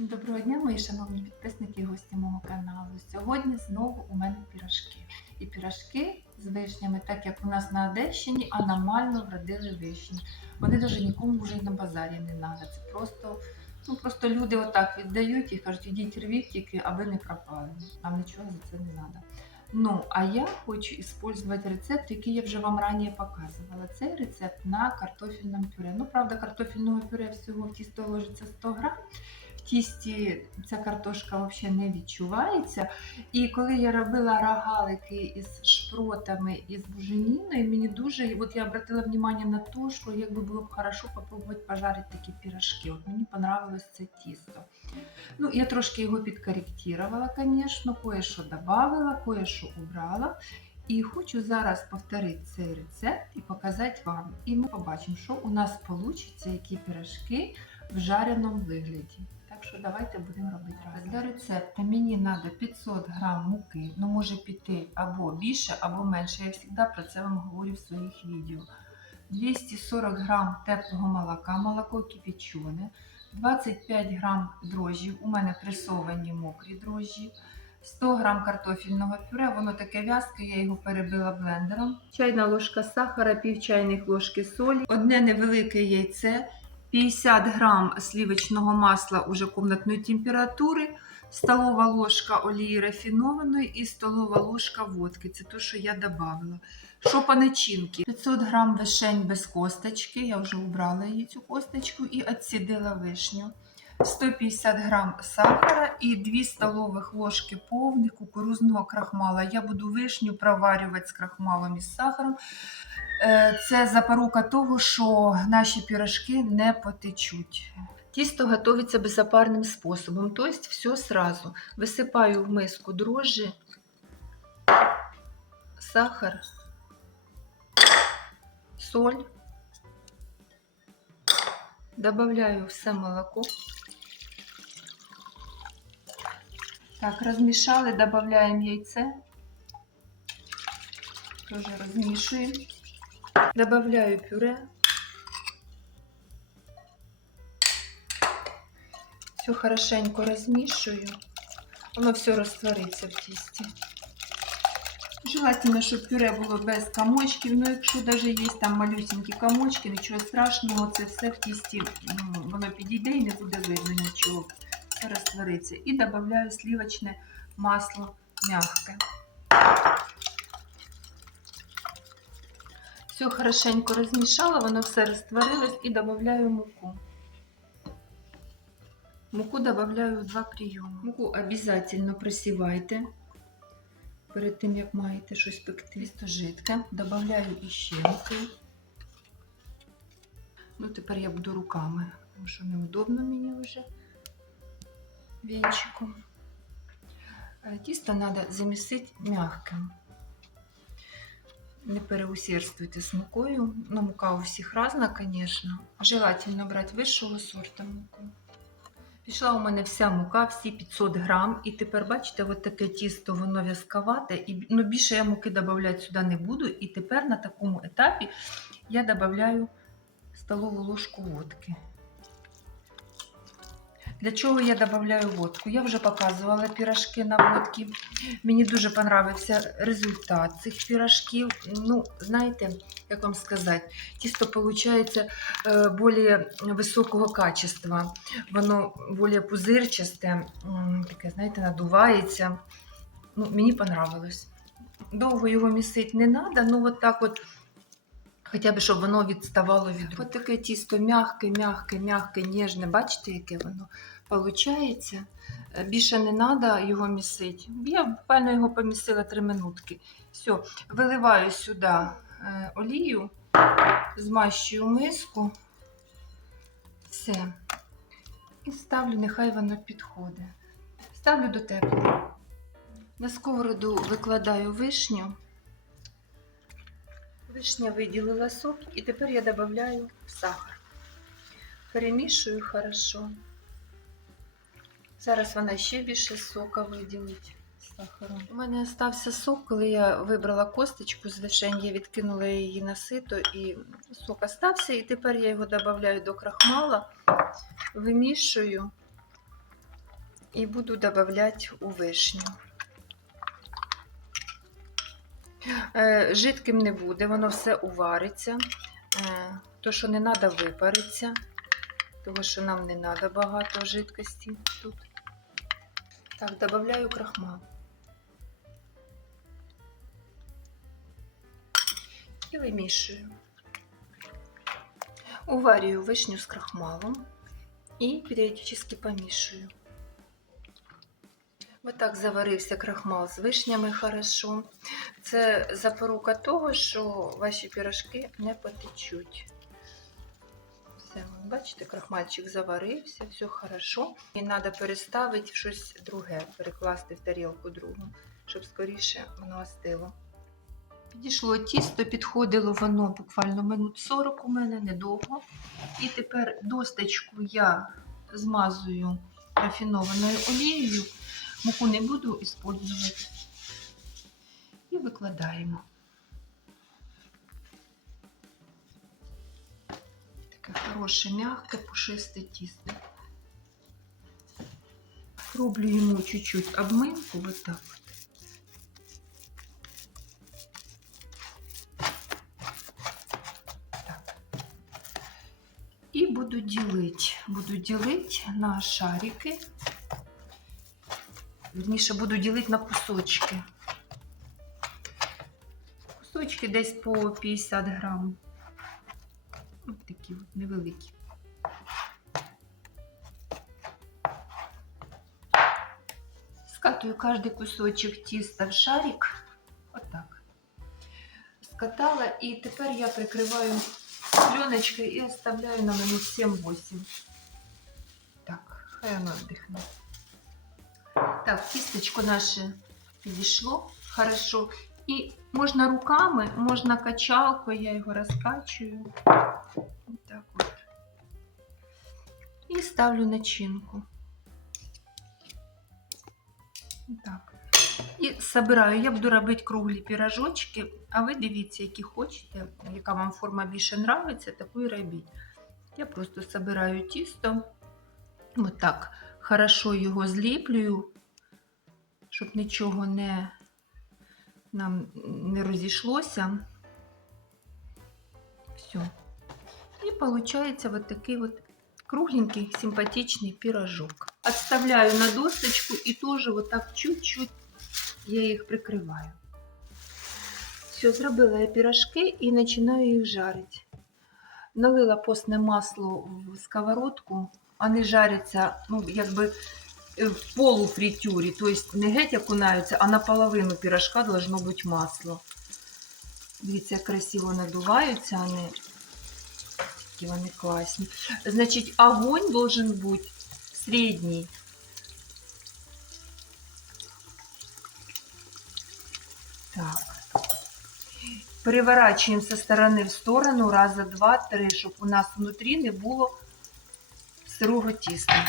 Доброго дня, мої шановні підписники і гості мого каналу. Сьогодні знову у мене пірашки. І пірашки з вишнями, так як у нас на Одещині аномально вродили вишні. Вони навіть нікому вже на базарі не треба. Це просто, ну, просто люди отак віддають і кажуть, ідіть рвіть тільки, аби не пропали. Нам нічого за це не треба. Ну, а я хочу использовать рецепт, який я вже вам раніше показувала. Цей рецепт на картофельному пюре. Ну, правда, картофельного пюре всього в тісто ложиться 100 грам. В тісті ця картошка взагалі не відчувається. І коли я робила рогалики із шпротами і з буженіною, мені дуже, от я обратила увагу на те, що якби було б хорошо попробувати пожарити такі пірашки. От мені понравилось це тісто. Ну, я трошки його підкоректувала, звісно, кое-що додавала, кое-що убрала. І хочу зараз повторити цей рецепт і показати вам. І ми побачимо, що у нас вийде, які пірашки в жареному вигляді. Що давайте будемо робити разом. Для рецепту мені треба 500 г муки, ну може піти або більше, або менше. Я завжди про це вам говорю в своїх відео. 240 г теплого молока, молоко кипячене, 25 г дрожжів, у мене пресовані мокрі дрожжі. 100 г картофельного пюре, воно таке в'язке, я його перебила блендером. Чайна ложка сахара, пів чайних ложки солі, одне невелике яйце, 50 грам сливочного масла уже комнатної температури, столова ложка олії рафінованої і столова ложка водки. Це те, що я додавала. Що по начинки? 500 грам вишень без косточки, я вже убрала її цю косточку і відсідила вишню. 150 грам сахара і 2 столових ложки повних кукурузного крахмала. Я буду вишню проварювати з крахмалом і з сахаром. Е, Це запорука того, що наші пірожки не потечуть. Тісто готується безопарним способом, тобто все сразу. Висипаю в миску дрожжі, сахар, соль, добавляю все молоко. Так, размешали, добавляем яйце. Тоже размешиваем. Добавляю пюре. Все хорошенько размешиваю. Оно все растворится в тісті. Желательно, щоб пюре було без комочків. Ну, якщо навіть є там малюсенькі комочки, нічого страшного, це все в тісті ну, воно підійде і не буде видно нічого. Все розтвориться. І додаю сливочне масло мягке. Все хорошенько розмішала, воно все розтворилось і додаю муку. Муку додаю в два прийоми. Муку обов'язково просівайте перед тим, як маєте щось пекти. Тісто жидке. Додаю іще муки. Ну, тепер я буду руками, тому що неудобно мені вже вінчиком. Тісто треба замісити м'яким. Не переусердствуйте з мукою. Ну, мука у всіх різна, звісно. Желательно брати вищого сорту муку. Пішла у мене вся мука, всі 500 грам. І тепер, бачите, от таке тісто, воно в'язковате. І ну, більше я муки додавати сюди не буду. І тепер на такому етапі я додаю столову ложку водки. Для чого я додаю водку? Я вже показувала пірашки на водці. Мені дуже подобався результат цих пірашків. Ну, знаєте, як вам сказати, тісто виходить більш високого качества. Воно більш пузирчасте, таке, знаєте, надувається. Ну, мені понравилось. Довго його місити не треба, ну от так от. Хоча б, щоб воно відставало від рук. Ось таке тісто м'яке, м'яке, м'яке, ніжне. Бачите, яке воно виходить? Більше не треба його місити. Я буквально його помісила 3 минутки. Все, виливаю сюди е, олію, змащую миску. Все. І ставлю, нехай воно підходить. Ставлю до теплого. На сковороду викладаю вишню. Вишня виділила сок, і тепер я додаю сахар. Перемішую хорошо. Зараз вона ще більше сока виділить сахаром. У мене стався сок, коли я вибрала косточку з вишень, я відкинула її на сито і сок остався. І тепер я його додаю до крахмала, вимішую і буду додавати у вишню. Е, Жидким не буде, воно все увариться. Е, То, що не треба, випариться, тому що нам не треба багато жидкості тут. Так, додаю крахмал. І вимішую. Уварюю вишню з крахмалом і періодично помішую. Ось так заварився крахмал з вишнями хорошо. Це запорука того, що ваші пірожки не потечуть. Все, бачите, крахмальчик заварився, все хорошо. І треба переставити щось друге, перекласти в тарілку другу, щоб скоріше воно остило. Підійшло тісто, підходило воно буквально минут 40 у мене, недовго. І тепер досточку я змазую рафінованою олією. Муку не буду использовать. І викладаємо. Таке хороше, м'яке, пушисте тісто. Роблю йому чуть-чуть обминку, вот так вот. Так. І буду ділити. Буду ділити на шарики. Вірніше буду ділити на кусочки. Кусочки десь по 50 грам. Ось такі от невеликі. Скатую кожний кусочок тіста в шарик. Отак. Скатала і тепер я прикриваю пленочкою і оставляю на минут 7-8. Так, хай воно віддихне. Так, тістечко наше підійшло хорошо. І можна руками, можна качалкою, я його розкачую. Так от. І ставлю начинку. Так. І собираю. Я буду робити круглі пірожочки, а ви дивіться, які хочете, яка вам форма більше подобається, таку і робіть. Я просто собираю тісто. Ось так. Хорошо його зліплюю щоб нічого не нам не розійшлося. Все. І виходить вот такий вот кругленький симпатичний пирожок. Отставляю на досточку і теж вот так чуть-чуть я їх прикриваю. Все, зробила я пирожки і починаю їх жарити. Налила постне масло в сковородку, вони жаряться, ну, якби в полуфритюрі, то есть не геть окунаються, а наполовину пирожка должно бути масло. Як красиво надуваються вони. Такі вони класні. Значить, огонь должен бути середній. Так. Переворачиваем со стороны в сторону раза два-три, щоб у нас внутрі не було сирого тіста.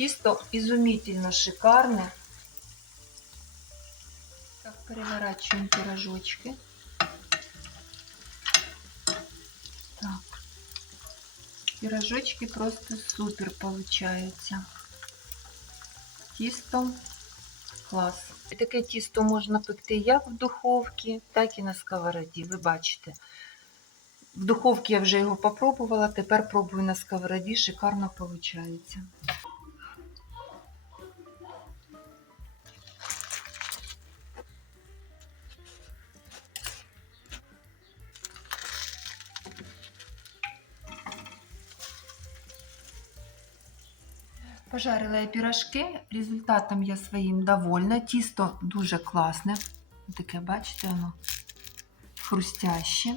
Тісто изумительно шикарне. Так, переворачиваем пирожочки. Так. Пирожочки просто супер получаються. Тісто клас. Таке тісто можна пекти як в духовці, так і на сковороді. Ви бачите. В духовці я вже його попробувала, тепер пробую на сковороді, шикарно виходить. Пожарила я пірожки, результатом я своїм довольна. Тісто дуже класне. Таке, бачите, воно хрустяще.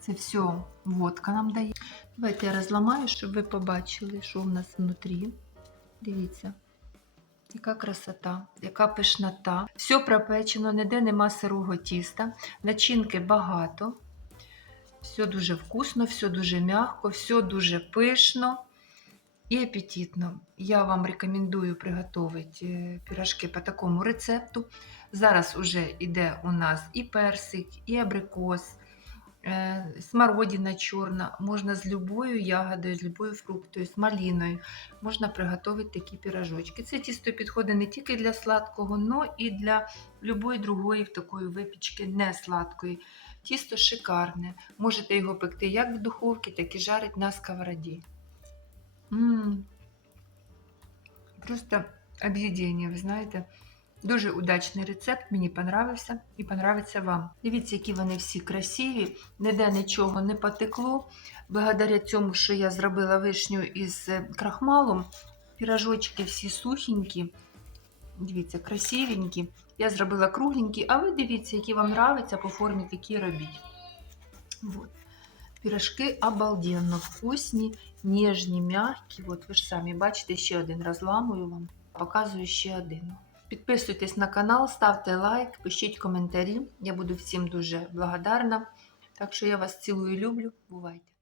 Це все водка нам дає. Давайте я розламаю, щоб ви побачили, що в нас внутрі. Дивіться, яка красота, яка пишнота. Все пропечено, ніде нема сирого тіста, начинки багато. Все дуже вкусно, все дуже м'яко, все дуже пишно і апетитно. Я вам рекомендую приготувати е, пірожки по такому рецепту. Зараз уже йде у нас і персик, і абрикос, е, смородина чорна, можна з любою ягодою, з любою фруктою, з маліною. Можна приготувати такі пірожочки. Це тісто підходить не тільки для сладкого, але і для любої другої такої випічки, не сладкої. Тісто шикарне. Можете його пекти як в духовці, так і жарити на сковороді. М. Просто об'єднання, ви знаєте. Дуже удачний рецепт, мені понравився і понравиться вам. Дивіться, які вони всі красиві, ніде нічого не потекло. Благодаря цьому, що я зробила вишню із е, крахмалом, пірожочки всі сухенькі. Дивіться, красивенькі. Я зробила кругленькі, а ви дивіться, які вам нравиться по формі, такі робіть. Вот. Пірожки обалденно вкусні, ніжні, м'які. От ви ж самі бачите, ще один розламую вам, показую ще один. Підписуйтесь на канал, ставте лайк, пишіть коментарі. Я буду всім дуже благодарна. Так що я вас цілую люблю. Бувайте!